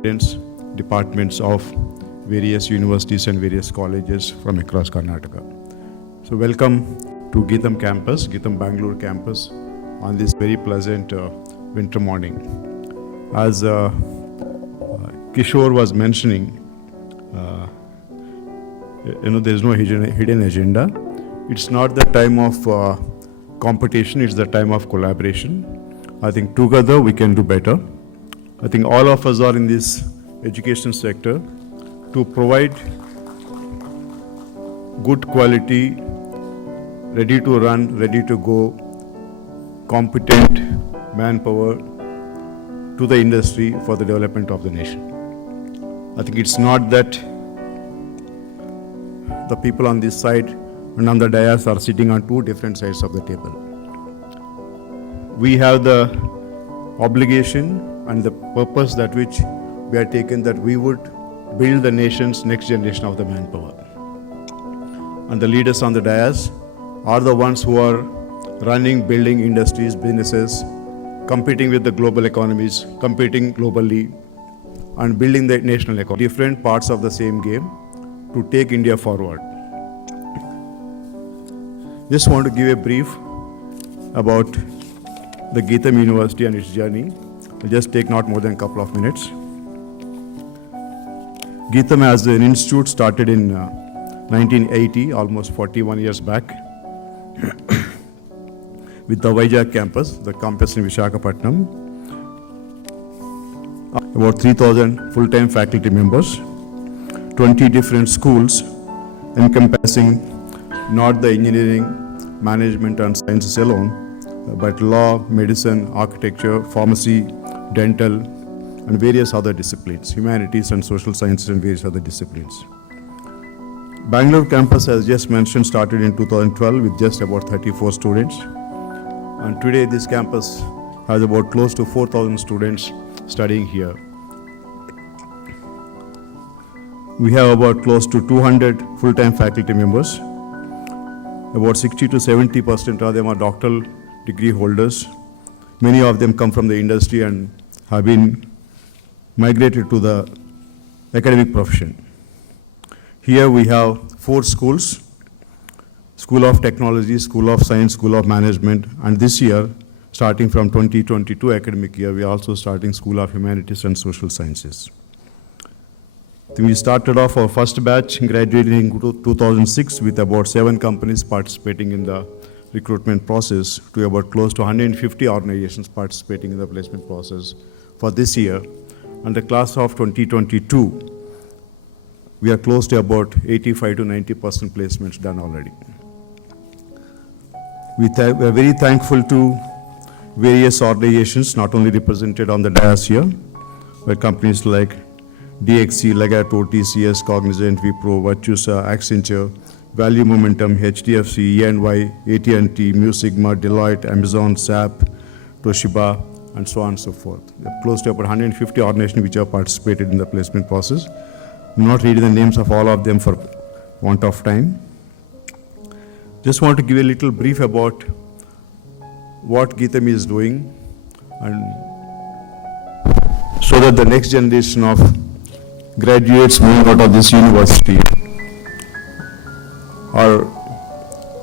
students, departments of various universities and various colleges from across Karnataka. So welcome to Geetham campus, Geetham Bangalore campus on this very pleasant winter morning. As Kishore was mentioning, there is no hidden agenda. It's not the time of competition, it's the time of collaboration. I think together we can do better. I think all of us are in this education sector to provide good quality, ready to run, ready to go, competent manpower to the industry for the development of the nation. I think it's not that the people on this side and on the dais are sitting on two different sides of the table. We have the obligation and the purpose that which we are taken, that we would build the nation's next generation of the manpower. And the leaders on the dais are the ones who are running, building industries, businesses, competing with the global economies, competing globally, and building the national economy. Different parts of the same game to take India forward. Just want to give a brief about the Geetham University and its journey. I'll just take not more than a couple of minutes. Geetham as an institute started in 1980, almost 41 years back, with the Vizag campus, the campus in Visakhapatnam. About 3,000 full-time faculty members, 20 different schools encompassing not the engineering, management and sciences alone, but law, medicine, architecture, pharmacy, dental, and various other disciplines, humanities and social sciences and various other disciplines. Bangalore campus, as just mentioned, started in 2012 with just about 34 students. And today this campus has about close to 4,000 students studying here. We have about close to 200 full-time faculty members. About 60 to 70% of them are doctoral degree holders. Many of them come from the industry and have been migrated to the academic profession. Here we have 4 schools: School of Technology, School of Science, School of Management, and this year, starting from 2022 academic year, we are also starting School of Humanities and Social Sciences. We started off our first batch, graduated in 2006 with about 7 companies participating in the recruitment process, to about close to 150 organizations participating in the placement process for this year. And the class of 2022, we are close to about 85 to 90% placements done already. We are very thankful to various organizations, not only represented on the dais here, but companies like DXC, Legato, TCS, Cognizant, Wipro, Virtusa, Accenture, Value Momentum, HDFC, EY, AT&T, Mu Sigma, Deloitte, Amazon, SAP, Toshiba, and so on and so forth. Close to about 150 organizations which have participated in the placement process. I'm not reading the names of all of them for want of time. Just want to give a little brief about what Geetham is doing, and so that the next generation of graduates moving out of this university are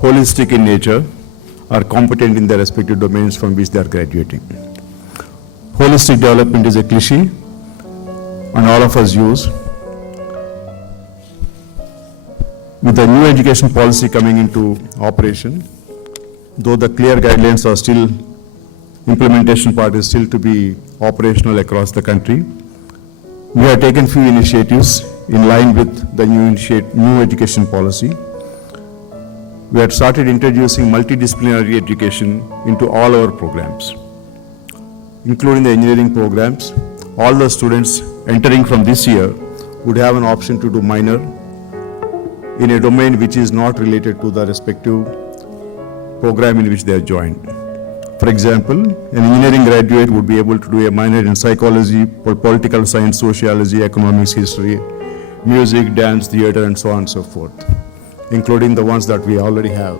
holistic in nature, are competent in their respective domains from which they are graduating. Holistic development is a cliche, and all of us use. With the new education policy coming into operation, though the clear guidelines are still, implementation part is still to be operational across the country, we have taken few initiatives in line with the new education policy. We had started introducing multidisciplinary education into all our programs, including the engineering programs. All the students entering from this year would have an option to do minor in a domain which is not related to the respective program in which they are joined. For example, an engineering graduate would be able to do a minor in psychology, political science, sociology, economics, history, music, dance, theater, and so on and so forth, including the ones that we already have,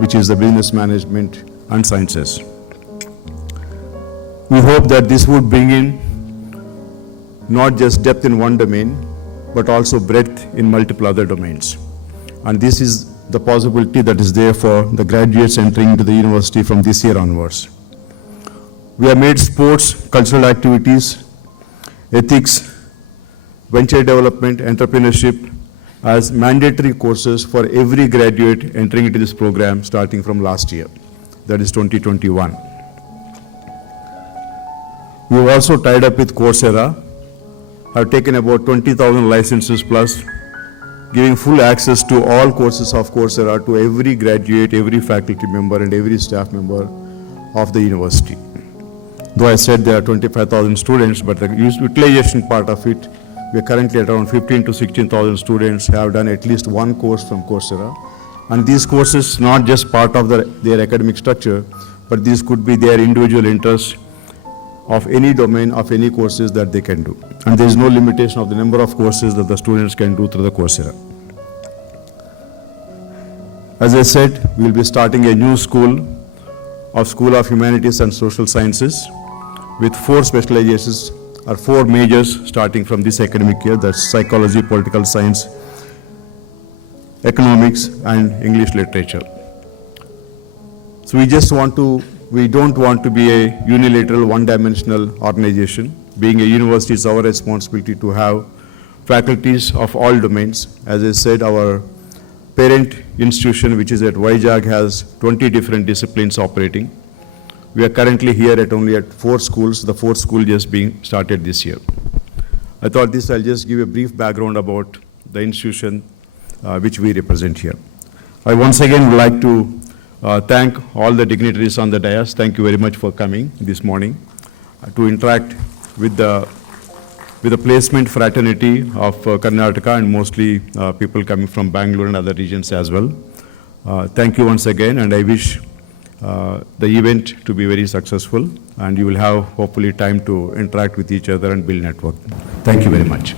which is the business management and sciences. We hope that this would bring in not just depth in one domain, but also breadth in multiple other domains. And this is the possibility that is there for the graduates entering into the university from this year onwards. We have made sports, cultural activities, ethics, venture development, entrepreneurship as mandatory courses for every graduate entering into this program starting from last year, that is 2021. We have also tied up with Coursera, have taken about 20,000 licenses plus, giving full access to all courses of Coursera to every graduate, every faculty member, and every staff member of the university. Though I said there are 25,000 students, but the utilization part of it, we are currently at around 15 to 16,000 students have done at least one course from Coursera. And these courses, not just part of their academic structure, but these could be their individual interests of any domain, of any courses that they can do. And there is no limitation of the number of courses that the students can do through the Coursera. As I said, we will be starting a new School of Humanities and Social Sciences with 4 specializations or 4 majors starting from this academic year. That's psychology, political science, economics, and English literature. So we don't want to be a unilateral, one-dimensional organization. Being a university, it's our responsibility to have faculties of all domains. As I said, our parent institution, which is at Vizag, has 20 different disciplines operating. We are currently here only at 4 schools, the 4th school just being started this year. I thought I'll just give a brief background about the institution which we represent here. I once again would like to thank all the dignitaries on the dais. Thank you very much for coming this morning to interact with the placement fraternity of Karnataka and mostly people coming from Bangalore and other regions as well. Thank you once again, and I wish the event to be very successful, and you will have hopefully time to interact with each other and build network. Thank you very much.